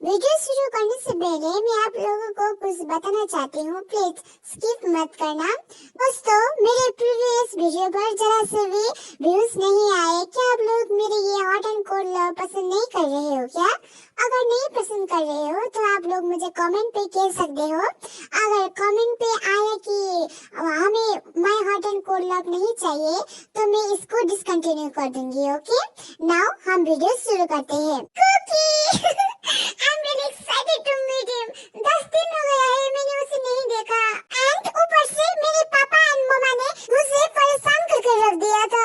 Video शुरू करने से पहले मैं आप लोगों को कुछ बताना चाहती हूँ, प्लीज स्किप मत करना। दोस्तों, मेरे प्रीवियस वीडियो पर जरा से भी व्यूज नहीं आए। क्या आप लोग मेरे ये हॉट एंड कोल्ड लव पसंद नहीं कर रहे हो क्या? अगर नहीं पसंद कर रहे हो तो आप लोग मुझे कमेंट पे कह सकते हो। अगर कमेंट पे आया कि हमें my hot and cold love नहीं चाहिए तो मैं इसको डिसकंटिन्यू कर दूंगी। ओके, नाउ हम वीडियो शुरू करते हैं। Kookie I'm really excited to meet him. 10 दिन हो गया है मैंने उसे नहीं देखा। एंड ऊपर से मेरे पापा एंड मम्मा ने मुझे परेशान करके रख दिया था।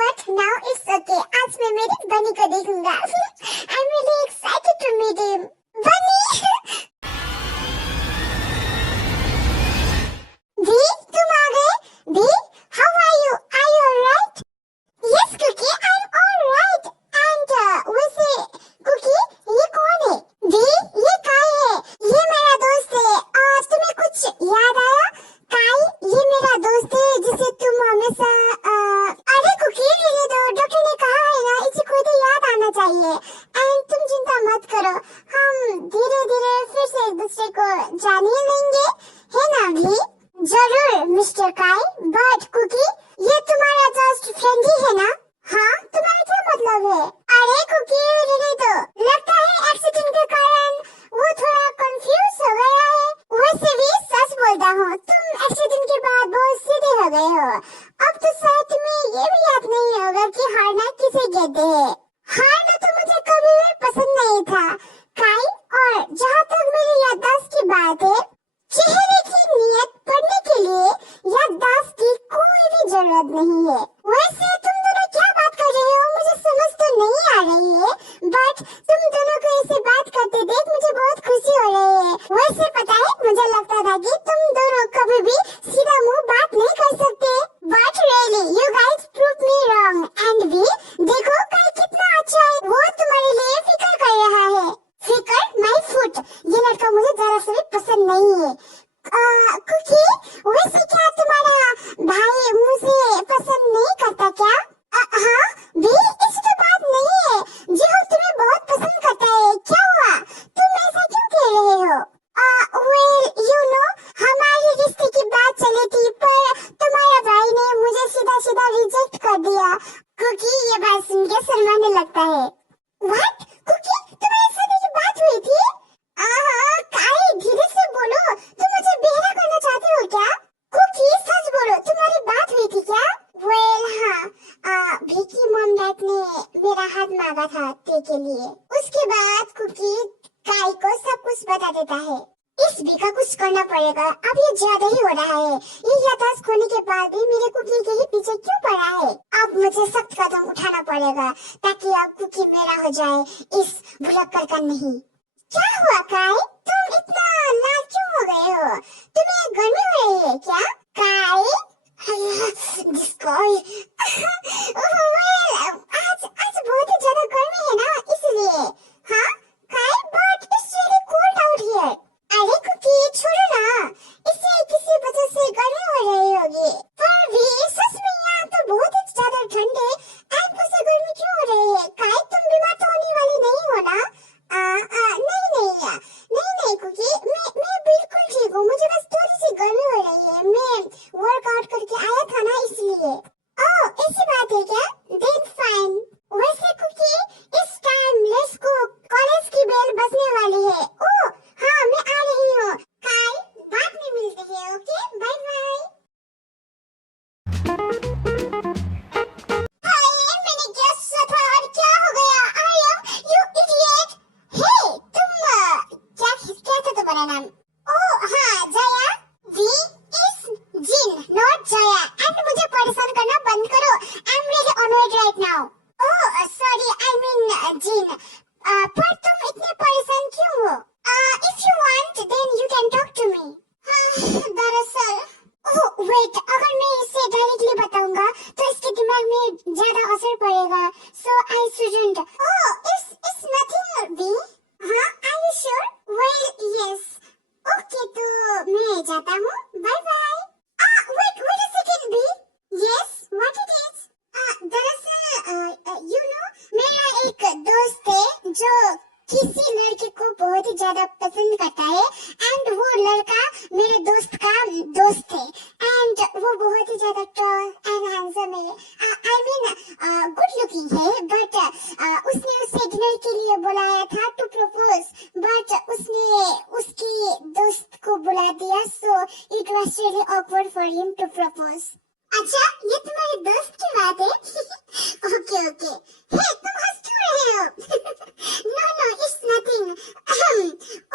बट नाउ इट्स ओके, आज मैं मेरी बनी को देखूंगा। I'm really excited to meet him. बनी दी, तुम आ गए? दी, how are you? Are you alright? Yes, Cookie, I'm alright. And वैसे कुकी, ये कौन है? दी, ये काय है? ये मेरा दोस्त है। तुम्हें कुछ याद आया? काय, ये मेरा दोस्त है जिसे तुम हमेशा अरे कुकी, रहने दो। डॉक्टर ने कहा है ना, इसे कोई तो याद आना चाहिए। एंड तुम चिंता मत करो, हम धीरे धीरे फिर से एक दूसरे को जान ही लेंगे, है ना भी? जरूर मिस्टर काय। बट कुकी, ये तुम्हारा जस्ट फ्रेंड ही है ना? हाँ, तुम्हारा क्या मतलब है? अरे कुकी, रहने दो। लगता है एक्सीडेंट के कारण वो थोड़ा कंफ्यूज हो गया है। वैसे भी सच बोलता हूँ, तुम एक्सीडेंट के बाद बहुत सीधे हो गए हो। अब तो शायद तुम्हें ये भी याद नहीं होगा कि हारना किसे कहते हैं। हारना तो मुझे कभी भी पसंद नहीं था काई। और जहाँ तक मेरी याददाश्त की बात है, चेहरे की नियत पढ़ने के लिए याददाश्त की कोई भी जरूरत नहीं है। वैसे तुम दोनों क्या बात कर रहे हो मुझे समझ तो नहीं आ रही है, बट तुम दोनों को ऐसे बात करते देख मुझे बहुत खुशी हो रही है। वैसे पता है, मुझे लगता था कि तुम दोनों कभी भी सीधा मुंह बात नहीं कर सकते, but really you guys prove me wrong. And भी देखो काई कितना अच्छा है, वो तुम्हारे लिए फिक्र कर रहा है। फिक्र माय फुट, ये लड़का मुझे जरा से भी पसंद नहीं है। कुकी, वैसे क्या तुम्हारा भाई मुझे पसंद नहीं करता क्या? हाँ भी, ऐसी तो बात नहीं है। जी हाँ, तुम्हें बहुत पसंद करता है। क्या हुआ, तुम ऐसा क्यों कह रहे हो? वेल यू नो, हमारे रिश्ते की बात चली थी, पर तुम्हारा भाई ने मुझे सीधा सीधा रिजेक्ट कर दिया। कुकी ये बात सुन के शर्माने लगता है। व्हाट? कुकी, तुम्हारे साथ ये बात हुई थी? हाँ काई, धीरे से बोलो, तुम मुझे बेहरा करना चाहते हो क्या? कुकी सच बोलो, तुम्हारी बात हुई थी क्या? वेल हाँ, भिकी मॉम डैड ने मेरा हाथ मांगा था ते के लिए। उसके बाद कुकी काई को सब कुछ बता देता है। इस भी का कुछ करना पड़ेगा, अब ये ज्यादा ही हो रहा है। ये याददाश्त खोने के बाद भी मेरे कुकी के ही पीछे क्यों पड़ा है? अब मुझे सख्त कदम उठाना पड़ेगा ताकि अब कुकी मेरा हो जाए, इस भुलक्कड़ का नहीं। क्या हुआ काय, तुम इतना लाल क्यों हो गए हो? तुम्हें गर्मी हो रही है क्या? काय आज बहुत ही ज्यादा गर्मी है ना, इसलिए। हाँ काय, but it's very cold out here. अरे कुकी छोड़ो ना, इससे किसी वजह से गर्मी हो रही होगी। पर भी सच में यहाँ तो बहुत ही ज्यादा ठंड है, आपको से गर्मी क्यों हो रही है? काय, तुम बीमार तो होने वाली नहीं हो ना? नहीं कुकी, मैं बिल्कुल ठीक हूँ। मुझे बस थोड़ी सी गर्मी हो रही है, मैं वर्कआउट करके आया था ना, इसलिए। ओह, ऐसी बात है क्या? Then fine. वैसे कुकी, इस टाइम किसी लड़के को बहुत ही ज्यादा पसंद करता है एंड वो लड़का मेरे दोस्त का दोस्त है एंड वो बहुत ही ज्यादा टॉल एंड हैंडसम है, आई मीन गुड लुकिंग है, बट उसने उसे डिनर के लिए बुलाया था टू प्रपोज, बट उसने उसकी दोस्त को बुला दिया, so it was really awkward for him to propose. अच्छा, ये तुम्हारे दोस्त की बात है? ओके ओके, हे तुम हंस क्यों रहे हो? No no, it's nothing.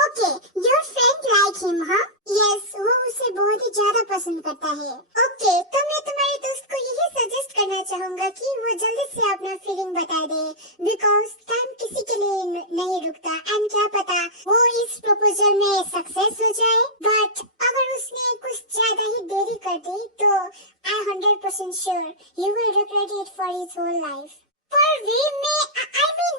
Okay, your friend like him, हाँ? यस, वो उसे बहुत ही ज्यादा पसंद करता है। ओके, तो मैं तुम्हारे दोस्त को यही सजेस्ट करना चाहूंगा कि वो जल्दी से अपना फीलिंग बता दे, बिकॉज टाइम किसी के लिए नहीं रुकता एंड क्या पता वो इस प्रपोजल में सक्सेस हो जाए, बट अगर उसने कुछ ज्यादा ही देरी कर दी तो I 100% sure he will regret it for his whole life. पर वे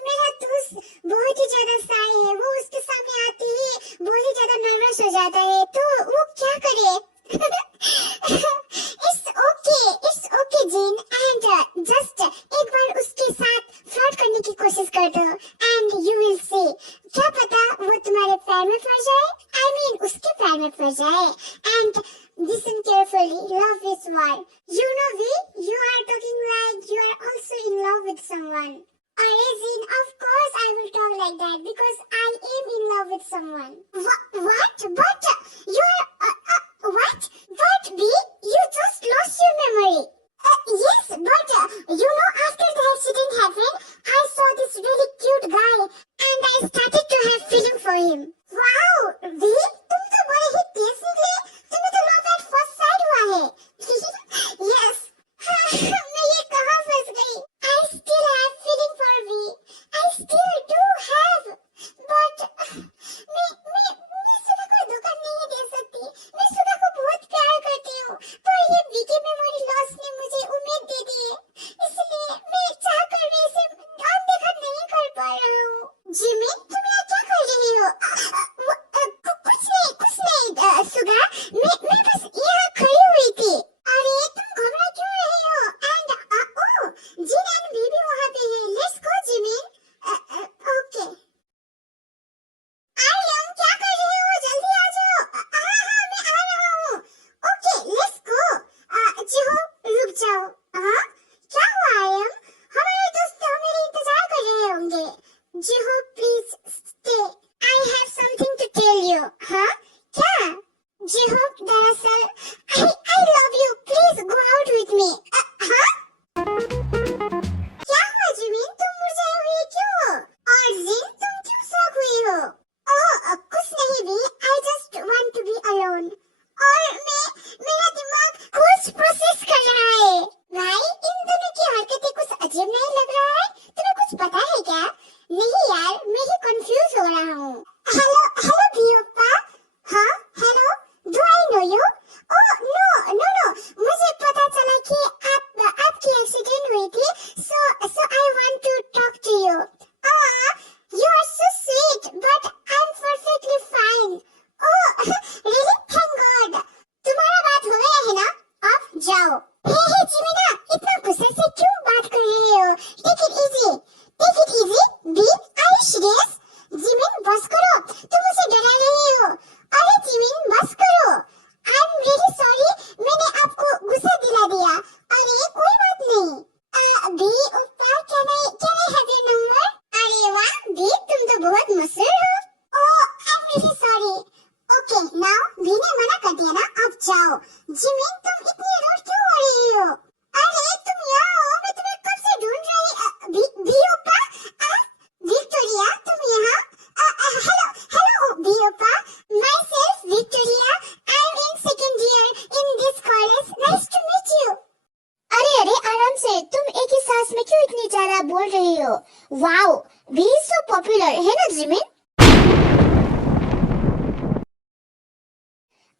मेरा दोस्त बहुत ही ज्यादा शाय है, वो उसके सामने आते ही बहुत ही ज्यादा नर्वस हो जाता है, तो वो क्या करे? It's okay gene, and just एक बार उसके साथ फ्लर्ट करने की कोशिश कर दो एंड you will see, क्या पता वो तुम्हारे पैर में पड़ जाए, I mean उसके पैर में पड़ जाए। And listen carefully, love is war. You know V, you are talking like you are also in love with someone. Arezin, of course I will talk like that because I am in love with someone. What? But you are what? But V, you just lost your memory. Yes, but you know after the accident happened, I saw this really cute guy and I started to have feeling for him. Wow, V, तुम तो बड़े ही तेज निकले, तुम्हें तो love at first sight हुआ है। Yes, मैं ये कहाँ फंस गई? I still have feeling for V. I still do have, but मैं सुधा को धोखा नहीं दे सकती। मैं सुधा को बहुत प्यार करती हूँ, पर ये V की मेमोरी लॉस ने मुझे उम्मीद दे दी है, इसलिए मैं चाह कर भी इसे अनदेखा नहीं कर पा रहा हूँ। जिमी, तुम यहाँ क्या कर रही हो? कुछ नहीं सुगा, मैं बस यहाँ खड़ी हुई थी। अरे तुम घबरा क्यों रही हो? And oh, Jin and baby वहाँ पे है, let's go Jimin. Okay, Aryan क्या कर रहे हो? जल्दी आ जाओ। हाँ मैं आ रहा हूँ। Okay let's go. जिहो रुक जाओ। हाँ क्या हुआ आर्यन? हमारे दोस्त मेरे इंतजार कर रहे होंगे। Jiho please stay, I have something to tell you. हाँ क्या? जिहो दरअसल I love you, please go out with me. हाँ? क्या हुआ जिमिन? तुम मुरझाई हुई क्यों हो? और जिन तुम क्यों शॉक हुई हो? ओह कुछ नहीं भी, I just want to be alone. और मेरा दिमाग कुछ प्रोसेस कर रहा है। भाई इन दोनों की हरकतें कुछ अजीब नहीं लग रहा है? तुम्हें कुछ पता है क्या? नहीं यार, मैं ही कंफ्यूज हो रहा हूँ। हेलो भियोप्पा। हाँ hello, do I know you? Oh no, मुझे पता चला कि आपकी एक्सीडेंट हुई थी, so I want to talk to you. You are so sweet, but I'm perfectly fine. Oh, really? Thank God. तुम्हारा बात हो गया है ना? अब जाओ। हे जिमिना, इतना गुस्से से क्यों बात कर रही हो? Take it easy. B, are you serious? Jimin बस करो, तुम उसे डरा रही हो। अरे जिमिन बस करो। I'm really sorry, मैंने आपको गुस्सा दिला दिया। अरे कोई बात नहीं। बी ऊपर, can I have your number? अरे वाह बी, तुम तो बहुत मशहूर हो। Oh, I'm really sorry. Okay, now B ने मना कर दिया ना, अब जाओ। जिमिन तुम इतनी रूड क्यों हो रही हो? अरे तुम यहाँ हो, मैं तुम्हें कब से ढूंढ रही। बी ऊपर, विक्टोरिया तुम यहाँ? हेलो बी ऊपर, myself Victoria. I'm in second year in this college. Nice to meet you. अरे आराम से, तुम एक ही सांस में क्यों इतनी ज्यादा बोल रही हो? Wow, B is so popular है ना जिमिन?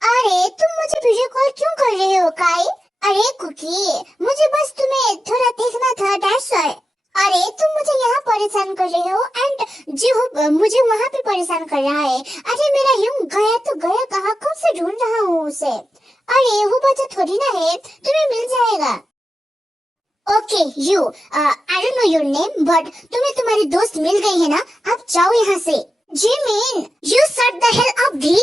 अरे तुम मुझे वीडियो कॉल क्यों कर रहे हो काई? अरे कुकी, मुझे बस तुम्हें थोड़ा देखना था, दैट्स व्हाई। अरे तुम मुझे यहाँ परेशान कर रहे हो एंड जिहो मुझे वहाँ पे परेशान कर रहा है। अरे मेरा ह्यूम गया तो गया कहाँ, कब से ढूंढ रहा हूँ उसे। अरे वो बच्चा थोड़ी ना है, तुम्हें मिल जाएगा। Okay you I don't know your name but तुम्हें तुम्हारी दोस्त मिल गई है ना, अब जाओ यहाँ से। Jimin you shut the hell up भी।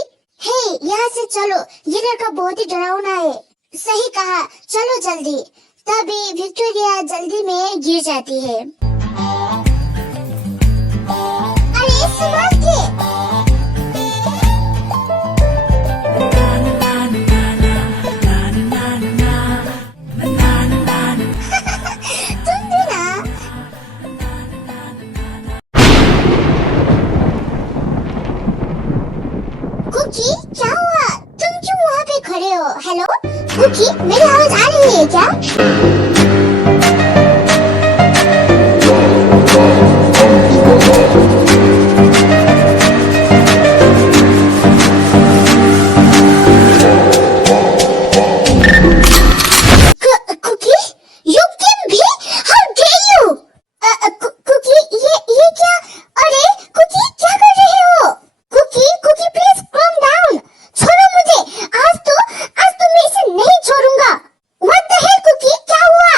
हे यहाँ से चलो, ये लड़का बहुत ही डरावना है। सही कहा, चलो जल्दी। तभी विक्टोरिया जल्दी में गिर जाती है। अरे संभाल के। तुम भी ना। कुकी क्या हुआ, तुम क्यों वहाँ पे खड़े हो? हेलो कुकी, मेरी आवाज आ रही है क्या? कुकी यू कैन भी, हाउ डेयर यू। कुकी ये क्या? अरे कुकी क्या कर रहे हो? Kookie Kookie please calm down, छोड़ो मुझे। आज तो मैं इसे नहीं छोड़ूंगा। What the hell कुकी, क्या हुआ?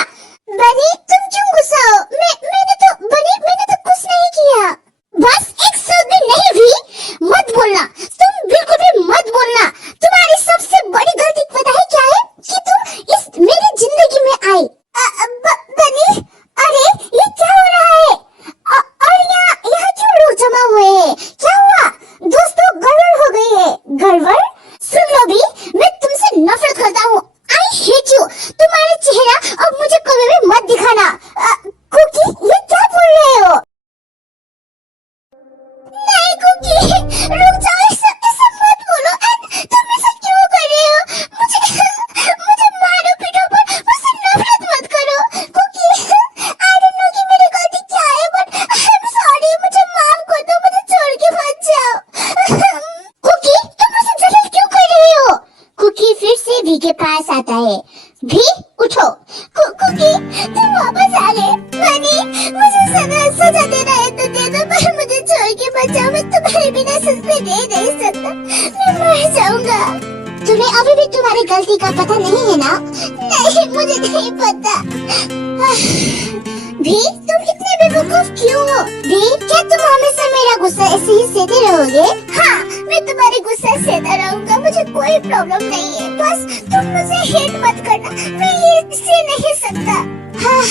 बनी तुम क्यों गुस्सा हो? मैंने तो कुछ नहीं किया। बस एक शब्द भी नहीं भी मत बोलना, तुम बिल्कुल भी मत बोलना। तुम्हारी सबसे बड़ी गलती पता है क्या है? कि तुम इस मेरी जिंदगी में आई। बनी अरे ये क्या हो रहा है? और यहाँ क्यों लोग जमा हुए हैं? क्या हुआ? दोस्तों गड़बड़ हो गई है। गड़बड़? सुन लो भी, मैं तुमसे नफरत करता हूँ। I hate you. तुम्हारे चेहरा अब मुझे कभी भी मत दिखाना। कुकी ये क्या बोल रहे हो? नहीं कुकी रुक जाओ, ऐसा मत बोलो। तुम ऐसा क्यों कर रहे हो? मुझे मारो पीटो पर मुझसे नफरत मत करो। कुकी आई डोंट नो कि मेरी गलती क्या है बट आई एम सॉरी, मुझे माफ कर दो, मुझे छोड़ के मत जाओ। कुकी तुम मुझसे जलन क्यों कर रही हो? कुकी फिर से भी के पास आता है। भी उठो। कुकी तुम वापस आ गए। बनी मुझे सजा देना है तो दे दो, पर मुझे छोड़ के मत जाओ। मैं तुम्हारे बिना सांस ले नहीं सकता, मैं मर जाऊंगा। तुम्हें अभी भी तुम्हारी गलती का पता नहीं है ना? नहीं मुझे नहीं पता। भी तुम इतने बेवकूफ क्यों हो? भी क्या तुम हमेशा मेरा गुस्सा ऐसे ही सहते रहोगे? हाँ मैं तुम्हारी गुस्सा सहता रहूंगा, मुझे कोई प्रॉब्लम नहीं है। बस तुम मुझे हेट मत करना, मैं ये सह नहीं सकता। हाँ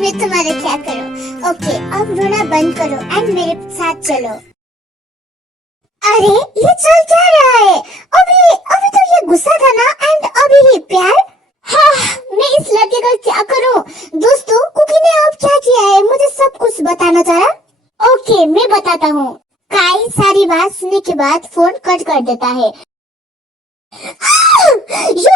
मैं तुम्हारे क्या करूँ? ओके अब रोना बंद करो एंड मेरे साथ चलो। अरे ये चल क्या रहा है? अभी तो ये गुस्सा था ना, एंड अभी ही प्यार। हाँ मैं इस लड़के का क्या करूं? दोस्तों कुकी ने अब क्या किया है, मुझे सब कुछ बताना जरा। ओके मैं बताता हूँ। काई सारी बात सुनने के बाद फोन कट कर देता है। यू